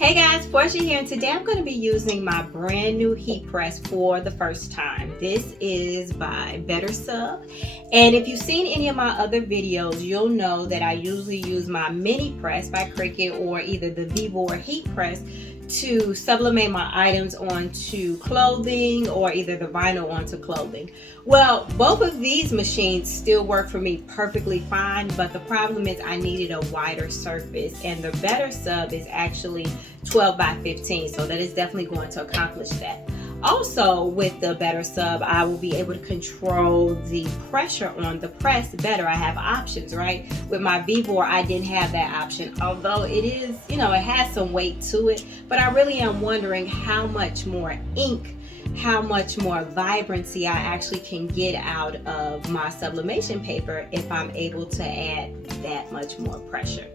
Hey guys, Porcha here, and today I'm going to be using my brand new heat press for the first time. This is by Bettersub, and if you've seen any of my other videos, you'll know that I usually use my mini press by Cricut or either the Vivor heat press to sublimate my items onto clothing or either the vinyl onto clothing. Well, both of these machines still work for me perfectly fine, but the problem is I needed a wider surface, and the Bettersub is actually 12 by 15, so that is definitely going to accomplish that. Also, with the Bettersub, I will be able to control the pressure on the press better. I have options, right? With my Vivor, I didn't have that option, although it is, it has some weight to it, but I really am wondering how much more ink, how much more vibrancy I actually can get out of my sublimation paper if I'm able to add that much more pressure.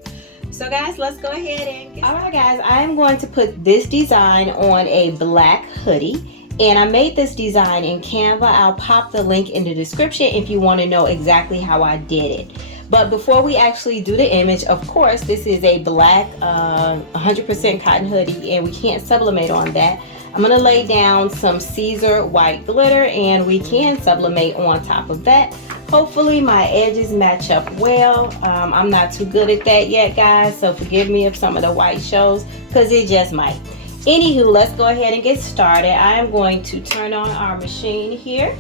So guys, let's go ahead and get started. Alright guys, I'm going to put this design on a black hoodie. And I made this design in Canva. I'll pop the link in the description if you want to know exactly how I did it. But before we actually do the image, of course, this is a black 100% cotton hoodie, and we can't sublimate on that. I'm going to lay down some Siser white glitter, and we can sublimate on top of that. Hopefully my edges match up well. I'm not too good at that yet, guys, so forgive me if some of the white shows, because it just might. Anywho, let's go ahead and get started. I am going to turn on our machine here.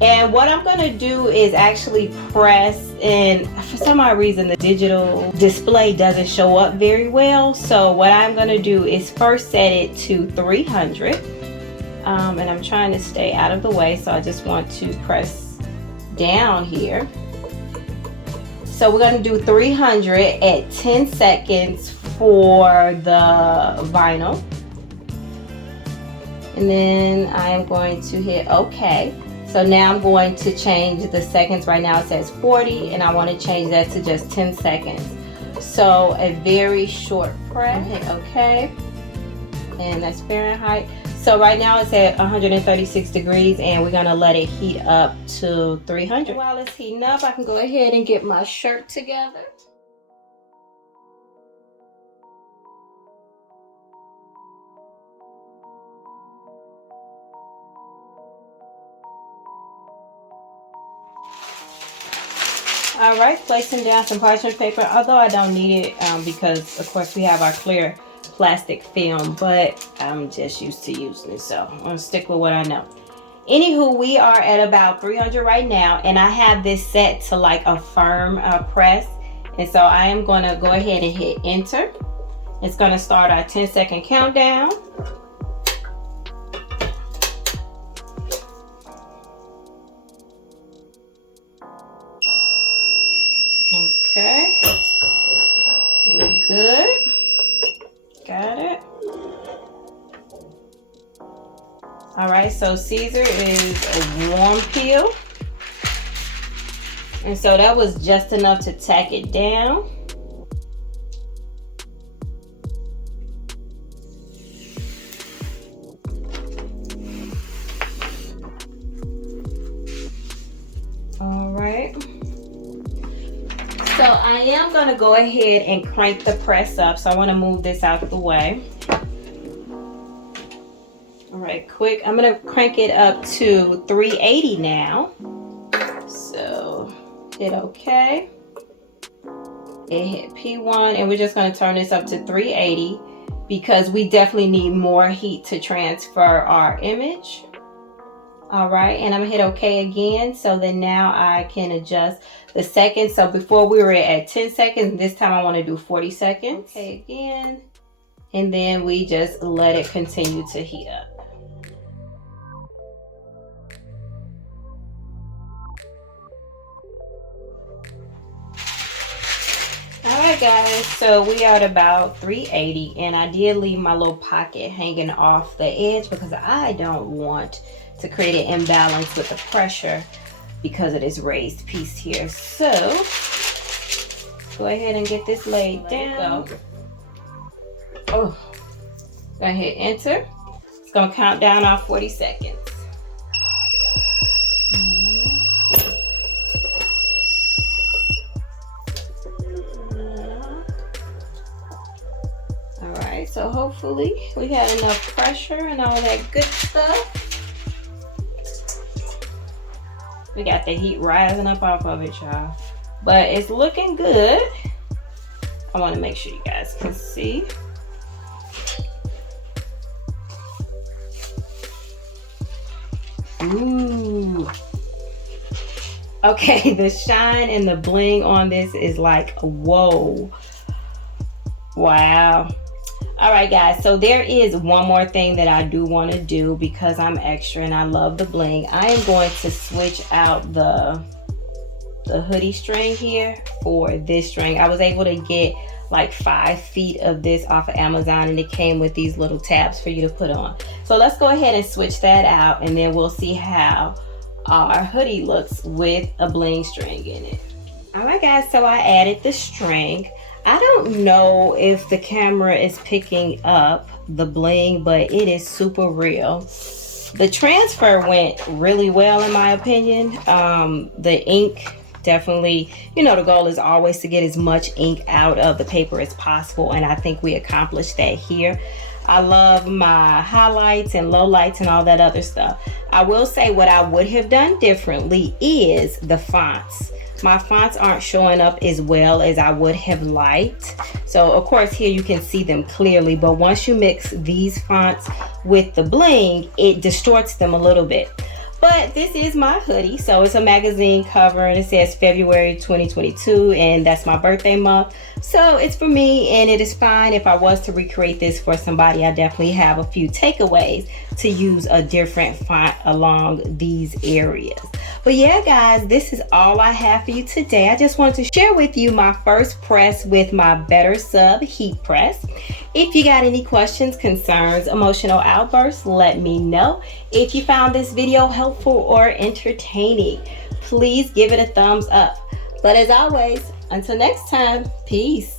And what I'm going to do is actually press, and for some odd reason the digital display doesn't show up very well. So what I'm going to do is first set it to 300. And I'm trying to stay out of the way, so I just want to press down here. So we're going to do 300 at 10 seconds for the vinyl, and then I am going to hit OK. So now I'm going to change the seconds. Right now it says 40, and I want to change that to just 10 seconds. So a very short press. Hit OK, and that's Fahrenheit. So right now it's at 136 degrees, and we're going to let it heat up to 300. While it's heating up, I can go ahead and get my shirt together. All right, placing down some parchment paper, although I don't need it because of course we have our clear plastic film, but I'm just used to using it, so I'm gonna stick with what I know. Anywho, we are at about 300 right now, and I have this set to like a firm press, and so I am gonna go ahead and hit enter. It's gonna start our 10-second countdown. Okay, we're good. Got it. All right, so Siser is a warm peel, and so that was just enough to tack it down. All right. So I am going to go ahead and crank the press up. So I want to move this out of the way. All right, quick. I'm going to crank it up to 380 now. So hit OK. It hit P1, and we're just going to turn this up to 380 because we definitely need more heat to transfer our image. All right, and I'm gonna hit OK again, so then now I can adjust the seconds. So before we were at 10 seconds, this time I want to do 40 seconds. Okay, again, and then we just let it continue to heat up. All right guys, so we are at about 380, and I did leave my little pocket hanging off the edge because I don't want to create an imbalance with the pressure because of this raised piece here. So go ahead and get this laid down. Oh, go ahead, hit enter. It's gonna count down our 40 seconds. All right. right, so hopefully we got enough pressure and all that good stuff. We got the heat rising up off of it, y'all. But it's looking good. I want to make sure you guys can see. Ooh. Okay, the shine and the bling on this is like, whoa. Wow. All right, guys, so there is one more thing that I do want to do because I'm extra and I love the bling. I am going to switch out the hoodie string here for this string. I was able to get like 5 feet of this off of Amazon, and it came with these little tabs for you to put on. So let's go ahead and switch that out, and then we'll see how our hoodie looks with a bling string in it. All right, guys, so I added the string. I don't know if the camera is picking up the bling, but it is super real. The transfer went really well in my opinion. The ink definitely, you know, the goal is always to get as much ink out of the paper as possible, and I think we accomplished that here. I love my highlights and lowlights and all that other stuff. I will say what I would have done differently is the fonts. My fonts aren't showing up as well as I would have liked. So of course here you can see them clearly, but once you mix these fonts with the bling, it distorts them a little bit. But this is my hoodie, so it's a magazine cover and it says February 2022, and that's my birthday month. So it's for me, and it is fine. If I was to recreate this for somebody, I definitely have a few takeaways to use a different font along these areas. But yeah, guys, this is all I have for you today. I just wanted to share with you my first press with my Bettersub Heat Press. If you got any questions, concerns, emotional outbursts, let me know. If you found this video helpful or entertaining, please give it a thumbs up. But as always, until next time, peace.